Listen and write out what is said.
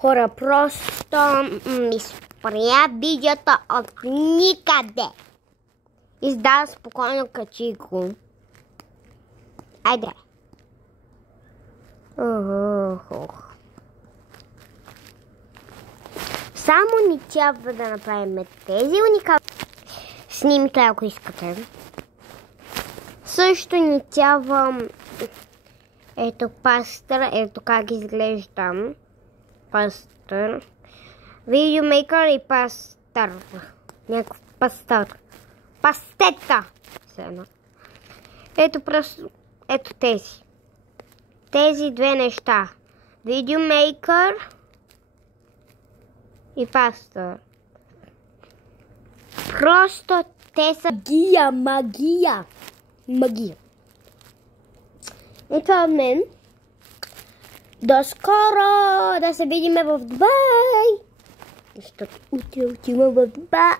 Хора, просто ми спря видеото от никъде. Издава спокойно, качи го. Айде. Само ни трябва да направим тези уникални снимки, ако искате. Също ни трябва ето пастър, ето как изглежда пастър. Видеомейкър и пастър. Някакъв пастър. Пастета! Ето просто, ето тези. Тези две неща. Видеомейкър и пастър. Просто те са магия. И това от мен. До скоро! Да се видим в Дубай! Защото утре отивам в Дубай!